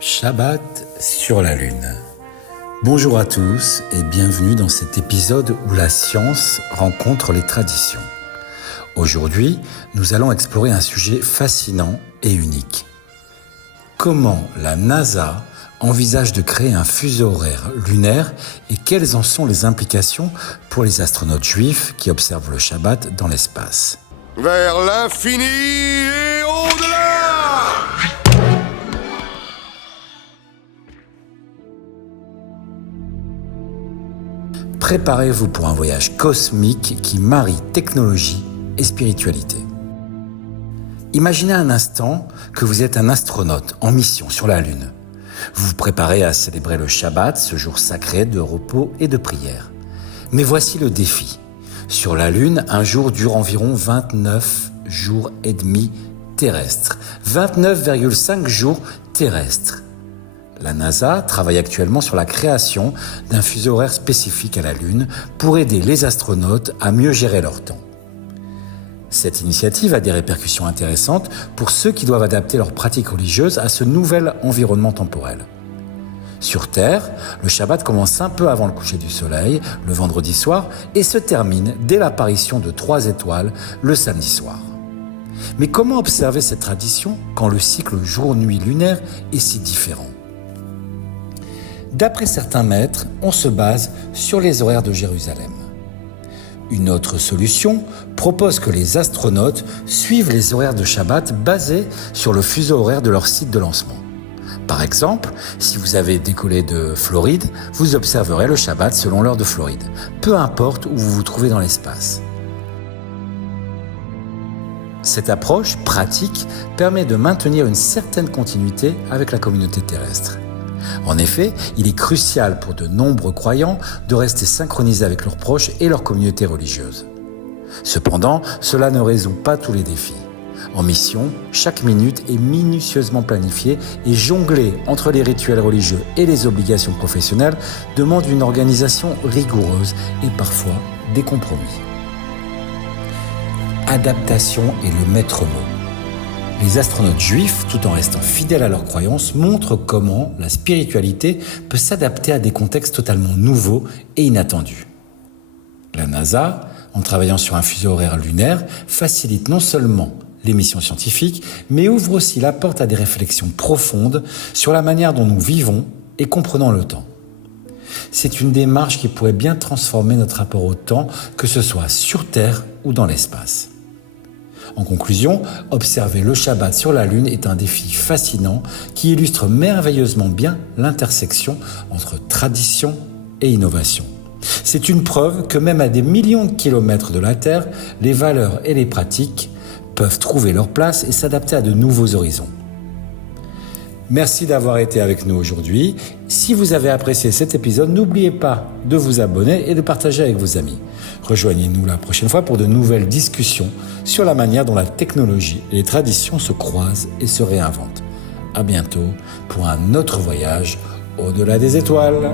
Shabbat sur la Lune. Bonjour à tous et bienvenue dans cet épisode où la science rencontre les traditions. Aujourd'hui, nous allons explorer un sujet fascinant et unique. Comment la NASA envisage de créer un fuseau horaire lunaire et quelles en sont les implications pour les astronautes juifs qui observent le Shabbat dans l'espace. Vers l'infini et au-delà! Préparez-vous pour un voyage cosmique qui marie technologie et spiritualité. Imaginez un instant que vous êtes un astronaute en mission sur la Lune. Vous vous préparez à célébrer le Shabbat, ce jour sacré de repos et de prière. Mais voici le défi. Sur la Lune, un jour dure environ 29 jours et demi terrestres. 29,5 jours terrestres. La NASA travaille actuellement sur la création d'un fuseau horaire spécifique à la Lune pour aider les astronautes à mieux gérer leur temps. Cette initiative a des répercussions intéressantes pour ceux qui doivent adapter leurs pratiques religieuses à ce nouvel environnement temporel. Sur Terre, le Shabbat commence un peu avant le coucher du soleil, le vendredi soir, et se termine dès l'apparition de 3 étoiles, le samedi soir. Mais comment observer cette tradition quand le cycle jour-nuit lunaire est si différent ? D'après certains maîtres, on se base sur les horaires de Jérusalem. Une autre solution propose que les astronautes suivent les horaires de Shabbat basés sur le fuseau horaire de leur site de lancement. Par exemple, si vous avez décollé de Floride, vous observerez le Shabbat selon l'heure de Floride, peu importe où vous vous trouvez dans l'espace. Cette approche pratique permet de maintenir une certaine continuité avec la communauté terrestre. En effet, il est crucial pour de nombreux croyants de rester synchronisés avec leurs proches et leur communauté religieuse. Cependant, cela ne résout pas tous les défis. En mission, chaque minute est minutieusement planifiée et jongler entre les rituels religieux et les obligations professionnelles demande une organisation rigoureuse et parfois des compromis. Adaptation est le maître mot. Les astronautes juifs, tout en restant fidèles à leurs croyances, montrent comment la spiritualité peut s'adapter à des contextes totalement nouveaux et inattendus. La NASA, en travaillant sur un fuseau horaire lunaire, facilite non seulement les missions scientifiques, mais ouvre aussi la porte à des réflexions profondes sur la manière dont nous vivons et comprenons le temps. C'est une démarche qui pourrait bien transformer notre rapport au temps, que ce soit sur Terre ou dans l'espace. En conclusion, observer le Shabbat sur la Lune est un défi fascinant qui illustre merveilleusement bien l'intersection entre tradition et innovation. C'est une preuve que même à des millions de kilomètres de la Terre, les valeurs et les pratiques peuvent trouver leur place et s'adapter à de nouveaux horizons. Merci d'avoir été avec nous aujourd'hui. Si vous avez apprécié cet épisode, n'oubliez pas de vous abonner et de partager avec vos amis. Rejoignez-nous la prochaine fois pour de nouvelles discussions sur la manière dont la technologie et les traditions se croisent et se réinventent. À bientôt pour un autre voyage au-delà des étoiles.